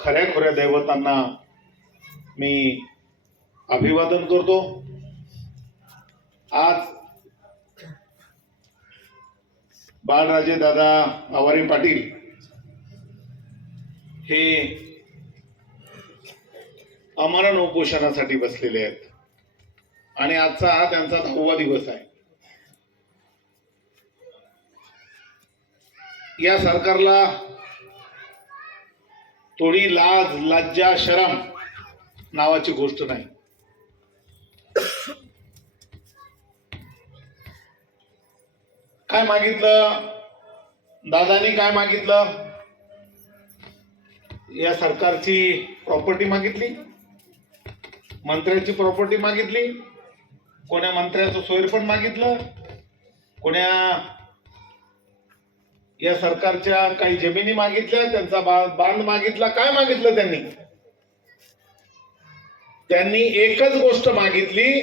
खऱ्या खुऱ्या दैवतांना मी अभिवादन करतो। आज बाळराजे दादा आवारी पाटील हे अमरण उपोषणासाठी बसलेले आहेत आणि आजचा हा त्यांचा 10वा दिवस आहे। या सरकारला थोडी लाज लज्जा शरम नावाची गोष्ट नाही। काय मागितलं दादानी, काय मागितलं? या सरकारची प्रॉपर्टी मागितली, मंत्र्याची प्रॉपर्टी मागितली, कोण्या मंत्र्याचं सोयरपण मागितलं, कोण्या या सरकारच्या काही जमिनी मागितल्या, त्यांचा बांध मागितला। काय मागितलं त्यांनी? त्यांनी एकच गोष्ट मागितली,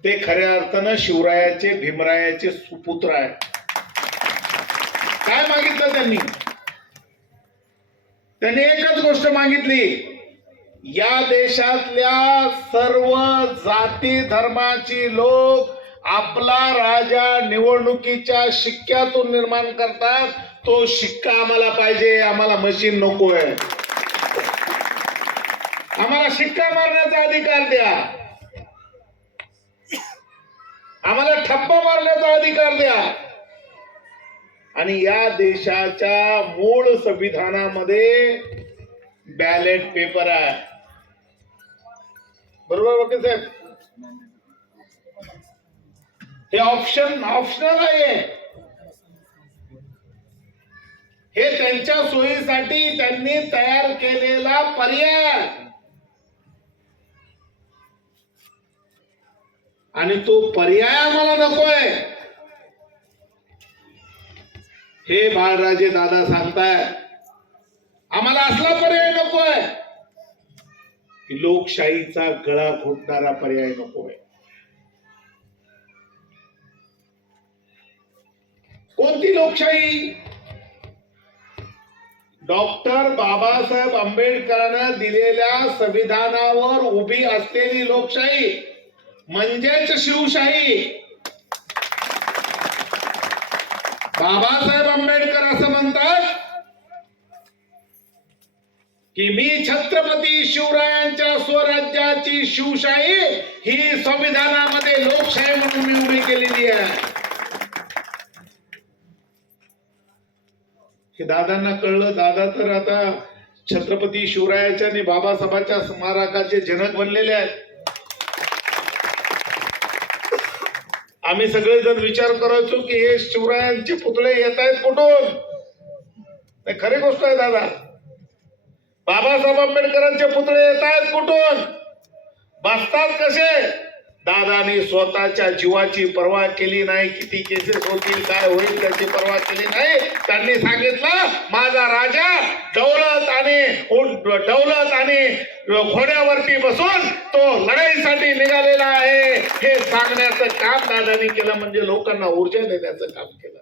ते खऱ्या अर्थानं शिवरायाचे भीमरायाचे सुपुत्र आहे। काय मागितलं त्यांनी? त्यांनी एकच गोष्ट मागितली, या देशातल्या सर्व जाती धर्माची लोक आपला राजा निवडणुकीच्या शिक्क्यातून निर्माण करतात। तो शिक्का आम्हाला पाहिजे, आम्हाला मशीन नकोय। आम्हाला शिक्का मारण्याचा अधिकार द्या, आम्हाला ठप्पा मारण्याचा अधिकार द्या। आणि या देशाच्या मूळ संविधानामध्ये बॅलेट पेपर आहे, बरोबर वकील साहेब? हे ऑप्शनल आहे। हे त्यांच्या सोयीसाठी त्यांनी तयार केलेला पर्याय आणि तो पर्याय आम्हाला नकोय। हे बाळराजे दादा सांगताय, आम्हाला असला पर्याय नकोय, लोकशाहीचा गळा घोटणारा पर्याय नकोय। कोणती लोकशाही? डॉक्टर बाबासाहेब आंबेडकरांना दिलेल्या संविधानावर उभी असलेली लोकशाही म्हणजेच शिवशाही। बाबासाहेब आंबेडकर असं म्हणतात की मी छत्रपती शिवरायांच्या स्वराज्याची शिवशाही ही संविधानामध्ये लोकशाही म्हणून मी उभी केलेली आहे। हे दादांना कळलं। दादा तर आता छत्रपती शिवरायाच्या आणि बाबासाहेबांच्या स्मारकाचे जनक बनलेले आहेत। आम्ही सगळेजण विचार करायचो की हे शिवरायांचे पुतळे येत आहेत कुठून? नाही, खरी गोष्ट आहे दादा, बाबासाहेब आंबेडकरांचे पुतळे येत आहेत कुठून? बसतात कसे? दादानी स्वतःच्या जीवाची पर्वा केली नाही, किती केसेस होतील, काय होईल त्याची पर्वा केली नाही। त्यांनी सांगितलं माझा राजा दौलत आणि घोड्यावरती बसून तो लढाईसाठी निघालेला आहे, हे सांगण्याचं काम दादानी केलं, म्हणजे लोकांना ऊर्जा देण्याचं काम केलं।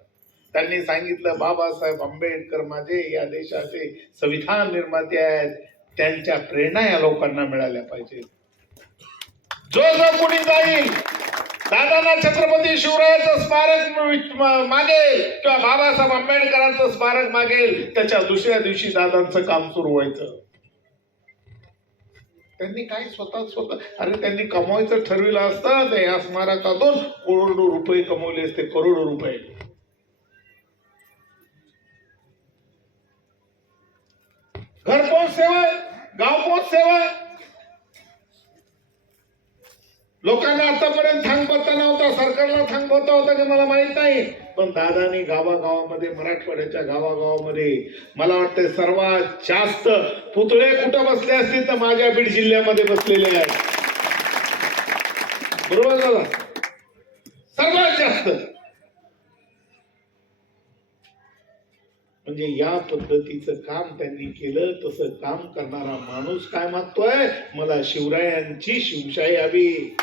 त्यांनी सांगितलं बाबासाहेब आंबेडकर माझे या देशाचे संविधान निर्माते आहेत, त्यांच्या प्रेरणा या लोकांना मिळाल्या पाहिजे। जो कोणी जाईल दादांना छत्रपती शिवरायाचं स्मारक मागेल किंवा बाबासाहेब आंबेडकरांचं स्मारक मागेल, त्याच्या दुसऱ्या दिवशी दादांचं काम सुरू व्हायचं। त्यांनी काय स्वतः अरे त्यांनी कमवायचं ठरविलं असतं, या स्मारकातून करोडो रुपये कमवले असते, करोडो रुपये। घरपोच सेवा, गावपोच सेवा, लोकांना आतापर्यंत थांगपत्ता नव्हता, सरकारला थांगपत्ता होता की मला माहित नाही, पण दादानी गावागावामध्ये, मराठवाड्याच्या गावागावामध्ये मला वाटतं सर्वात जास्त पुतळे कुठं बसले असतील तर माझ्या बीड जिल्ह्यामध्ये बसलेले आहेत, बरोबर दादा? सर्वात जास्त। म्हणजे या पद्धतीचं काम त्यांनी केलं। तसं काम करणारा माणूस काय मागतोय? मला शिवरायांची शिवशाही हवी,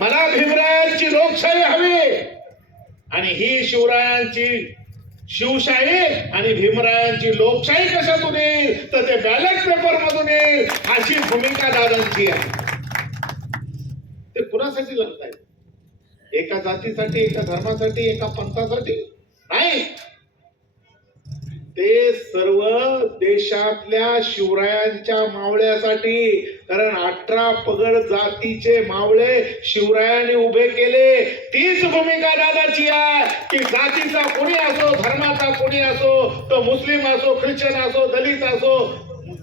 मला भीमरायांची लोकशाही हवी, आणि ही शिवरायांची शिवशाही आणि भीमरायांची लोकशाही कशातून येईल तर ते बॅलेट पेपर मधून येईल, अशी भूमिका दादांची आहे. ते कुणासाठी लढतायत? एका जातीसाठी, एका धर्मासाठी, एका पंथासाठी नाही. ते सर्व देशातल्या शिवरायांच्या मावळ्यासाठी. कारण 18 पगड जातीचे मावळे शिवरायांनी उभे केले. तीच भूमिका दादाची आहे की जातीचा कोणी असो, धर्माचा कोणी असो, तो मुस्लिम असो, ख्रिश्चन असो, दलित असो,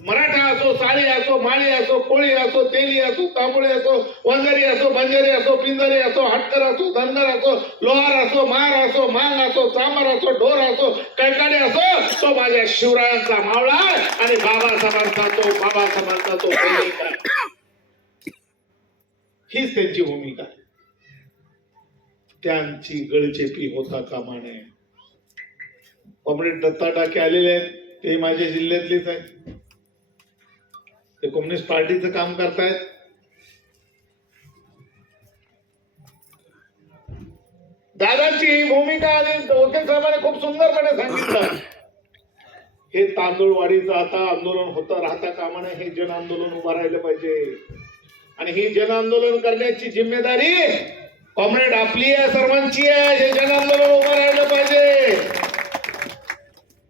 मराठा असो, साळी असो, माळी असो, कोळी असो, तेली असो, तांबोळी असो, वंजारी असो, बंजारी असो, पिंजारी असो, हटकर असो, धनगर असो, लोहार असो, मार असो, मांग असो, चामर असो, ढोर असो, कैकाडे असो, तो माझ्या शिवरायांचा मावळा आणि बाबासाहेबांचा तो सैनिक आहे. हीच त्यांची भूमिका. त्यांची गळचेपी होता कामा नये. कॉम्रेड दत्ता टाके आलेले आहेत, ते माझ्या जिल्ह्यातलेच आहेत. ते कम्युनिस्ट पार्टीचं काम करतायत. दादांची ही भूमिका आणि वकील साहेबांनी खूप सुंदरपणे सांगितलं. हे तांदूळवाडीचं आता आंदोलन होतं राहता कामा नये. हे जन आंदोलन उभं राहिलं पाहिजे आणि ही जन आंदोलन करण्याची जिम्मेदारी कॉम्रेड आपली आहे, सर्वांची आहे. हे जन आंदोलन उभं राहिलं पाहिजे.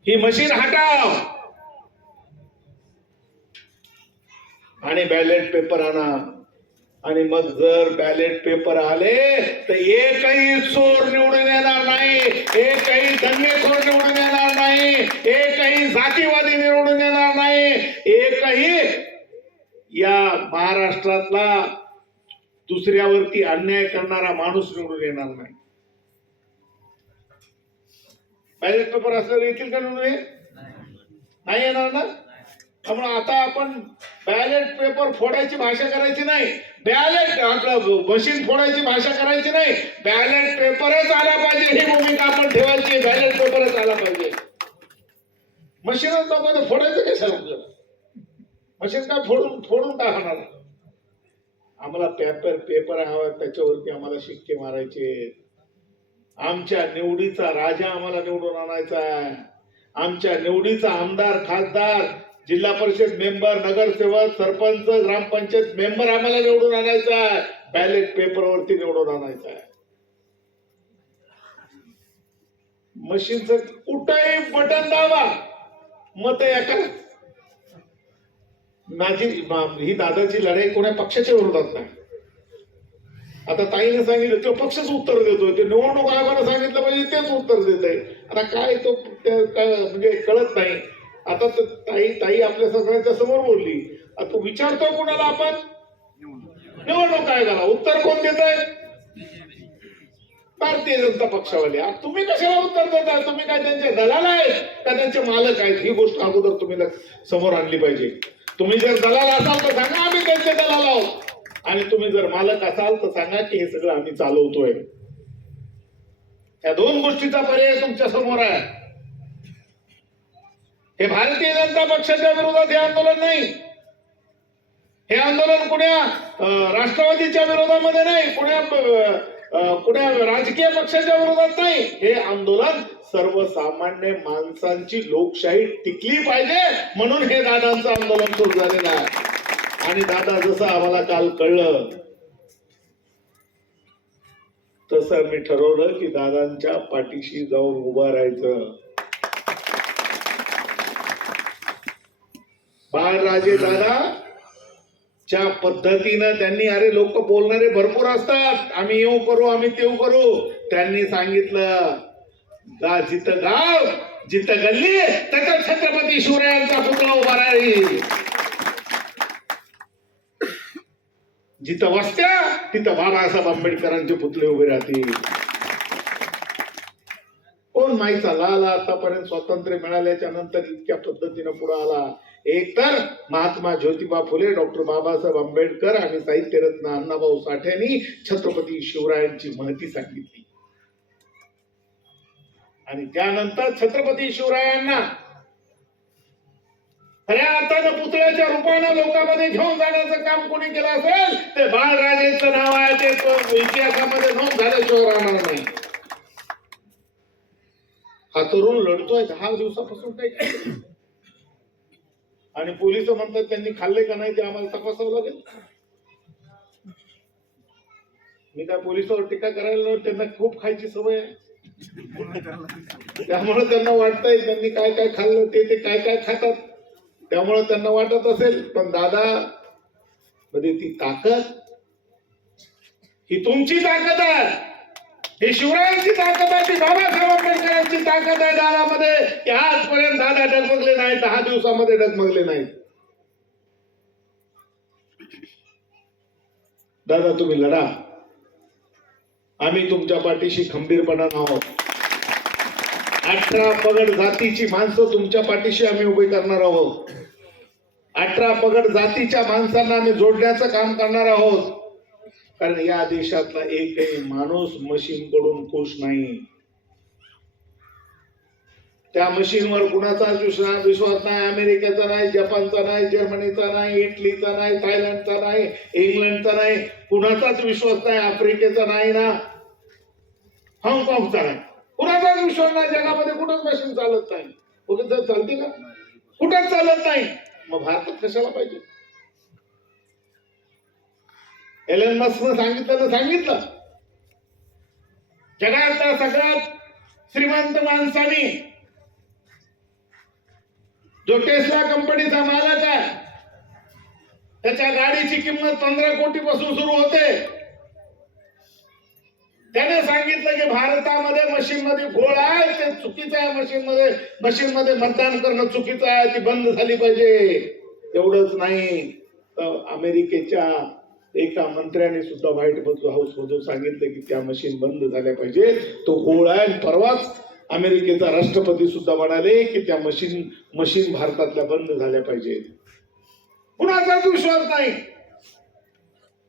ही मशीन हटाव आणि बॅलेट पेपर आणा. आणि मग जर बॅलेट पेपर आले तर एकही चोर निवडून येणार नाही, एकही दंगेखोर निवडून येणार नाही, एकही जातीवादी निवडून येणार नाही, एकही या महाराष्ट्रातला दुसऱ्यावरती अन्याय करणारा माणूस निवडून येणार नाही. बॅलेट पेपर असल्यावर येतील का निवडून? नाही येणार ना. त्यामुळे आता आपण बॅलेट पेपर फोडायची भाषा करायची नाही, बॅलेट आपलं मशीन फोडायची भाषा करायची नाही, बॅलेट पेपरच आला पाहिजे ही भूमिका आपण ठेवायची. बॅलेट पेपरच आला पाहिजे. मशीनच नको फोडायचं कशाला? आपल्याला मशीन काय फोडून काय होणार? आम्हाला पेपर हवा, त्याच्यावरती आम्हाला शिक्के मारायचे. आमच्या निवडीचा राजा आम्हाला निवडून आणायचा आहे. आमच्या निवडीचा आमदार, खासदार, जिल्हा परिषद मेंबर, नगरसेवक, सरपंच, ग्रामपंचायत मेंबर आम्हाला निवडून आणायचा आहे. बॅलेट पेपरवरती निवडून आणायचा आहे. मशीनचं कुठेही बटन दाबा, मत एका. माझी ही दादाची लढाई कोणा पक्षाच्या विरोधात नाही. आता ताईने सांगितलं तो पक्षच उत्तर देतोय, ते निवडणूक आयोगाने सांगितलं पाहिजे तेच उत्तर देत आहे. आता काय तो म्हणजे कळत नाही. आता ताई आपल्या सगळ्यांच्या समोर बोलली. आता विचारतो कोणाला आपण? निवडणूक आयोगाला. उत्तर कोण देत आहे? भारतीय जनता पक्षावाले. तुम्ही कशाला उत्तर देता? तुम्ही काय त्यांचे दलाल आहेत का त्यांचे मालक आहेत? ही गोष्ट अगोदर तुम्ही समोर आणली पाहिजे. तुम्ही जर दलाल असाल तर सांगा आम्ही त्यांचे दलाल आहोत, आणि तुम्ही जर मालक असाल तर सांगा की हे सगळं आम्ही चालवतोय. या दोन गोष्टीचा पर्याय तुमच्या समोर आहे. हे भारतीय जनता पक्षाच्या विरोधात हे आंदोलन नाही. हे आंदोलन कुण्या राष्ट्रवादीच्या विरोधामध्ये नाही, कुण्या राजकीय पक्षाच्या विरोधात नाही. हे आंदोलन सर्वसामान्य माणसांची लोकशाही टिकली पाहिजे म्हणून हे दादांचं आंदोलन सुरू झालेलं आहे. आणि दादा जसं आम्हाला काल कळलं तसं मी ठरवलं की दादांच्या पाठीशी जाऊन उभं राहायचं. बाळराजे दादा च्या पद्धतीनं त्यांनी, अरे लोक बोलणारे भरपूर असतात, आम्ही येऊ करू, आम्ही तेऊ करू. त्यांनी सांगितलं जिथं गाव, जिथं गल्ली, तिथं छत्रपती शिवरायांचा पुतळा उभा राहील. जिथं वस्त्या तिथं बाबासाहेब आंबेडकरांचे पुतळे उभे राहतील. कोण माहीत आला आतापर्यंत स्वातंत्र्य मिळाल्याच्या नंतर इतक्या पद्धतीनं पुढे आला? एक तर महात्मा ज्योतिबा फुले, डॉक्टर बाबासाहेब आंबेडकर आणि साहित्यरत्न अण्णाभाऊ साठेंनी छत्रपती शिवरायांची महती सांगितली. आणि त्यानंतर छत्रपती शिवरायांना खऱ्या अर्थानं पुतळ्याच्या रूपानं लोकांमध्ये घेऊन जाण्याचं काम कोणी केलं असेल ते बाळराजेंचं नाव आहे. ते इतिहासामध्ये नोंद झाल्याशिवाय राहणार नाही. हा तरुण लढतोय 10 दिवसापासून काही, आणि पोलिस म्हणतात त्यांनी खाल्ले का नाही ते आम्हाला तपासावं लागेल. मी काय पोलिसावर टीका करायला नाही, त्यांना खूप खायची सवय आहे, त्यामुळे त्यांना वाटतंय त्यांनी काय काय खाल्लं ते काय काय खातात, त्यामुळे त्यांना वाटत असेल. पण दादा मध्ये ती ताकद, ही तुमची ताकद आहे, ही शिवरायांची ताकद आहे, ती बाबासाहेब आंबेडकरांची ताकद आहे दादामध्ये, की आजपर्यंत दादा डगमगले नाही, 10 दिवसामध्ये डगमगले नाही. दादा तुम्ही लढा, आम्ही तुमच्या पाठीशी खंबीरपणानं आहोत. 18 पगड जातीची माणसं तुमच्या पाठीशी आम्ही उभी करणार आहोत. 18 पगड जातीच्या माणसांना आम्ही जोडण्याचं काम करणार आहोत. कारण या देशातला एकही माणूस मशीन कडून खुश नाही. त्या मशीनवर कुणाचाच विश्वास नाही. अमेरिकेचा नाही, जपानचा नाही, जर्मनीचा नाही, इटलीचा नाही, थायलंडचा नाही, इंग्लंडचा नाही, कुणाचाच विश्वास नाही. आफ्रिकेचा नाही ना, हाँगकाँगचा नाही, कुणाचाच विश्वास नाही. जगामध्ये कुठंच मशीन चालत नाही. कुठं चालते का? कुठंच चालत नाही. मग भारतात कशाला पाहिजे? एलन मस्कनं सांगितलं जगातल्या सगळ्यात श्रीमंत माणसाने, जो टेस्ला कंपनीचा मालक आहे, त्याच्या गाडीची किंमत 15 कोटी पासून सुरू होते. त्याने सांगितलं की भारतामध्ये मशीन मध्ये घोळ आहे, ते चुकीचं आहे. मशीन मध्ये मतदान करणं चुकीचं आहे, ती बंद झाली पाहिजे. एवढंच नाही तर अमेरिकेच्या एका मंत्र्याने सुद्धा व्हाईट हाऊस मधून सांगितलं की त्या मशीन बंद झाल्या पाहिजे, तो घोळ आहे. परवाच अमेरिकेचा राष्ट्रपती सुद्धा म्हणाले की त्या मशीन भारतातल्या बंद झाल्या पाहिजे. कुणाचाच विश्वास नाही.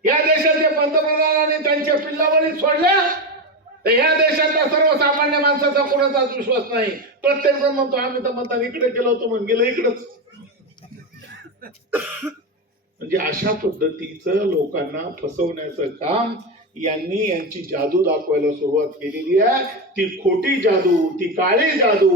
या देशाचे पंतप्रधानांनी त्यांच्या पिल्लावळी सोडल्या, तर या देशातल्या सर्वसामान्य माणसाचा कोणाचाच विश्वास नाही. प्रत्येक जण म्हणतो आम्ही तर मतदान इकडे केलं होतं, म्हणून गेलं इकडेच. म्हणजे अशा पद्धतीचं लोकांना फसवण्याचं काम यांची जादू दाखवायला सुरुवात केलेली आहे. ती खोटी जादू, ती काळी जादू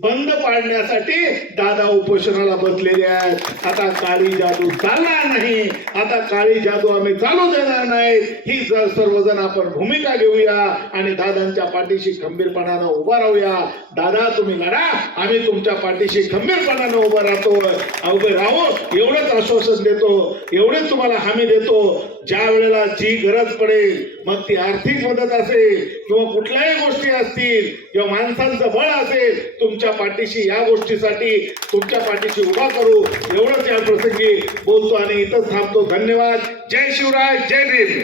बंद पाडण्यासाठी दादा उपोषणाला बसलेले आहेत. आता काळी जादू चालणार नाही, आता काळी जादू आम्ही चालू देणार नाही. ही जर सर्वजण आपण भूमिका घेऊया आणि दादांच्या पाठीशी खंबीरपणानं उभा राहूया. दादा तुम्ही लढा, आम्ही तुमच्या पाठीशी खंबीरपणानं उभं राहू. एवढंच आश्वासन देतो, एवढेच तुम्हाला हमी देतो. ज्या वेळेला जी गरज पडेल, मग ती आर्थिक मदत असेल किंवा कुठल्याही गोष्टी असतील किंवा माणसांचं बळ असेल, तुमच्या पाठीशी या गोष्टीसाठी तुमच्या पाठीशी उभा करू. एवढंच या प्रसंगी बोलतो आणि इथंच थांबतो. धन्यवाद. जय शिवराय, जय भीम.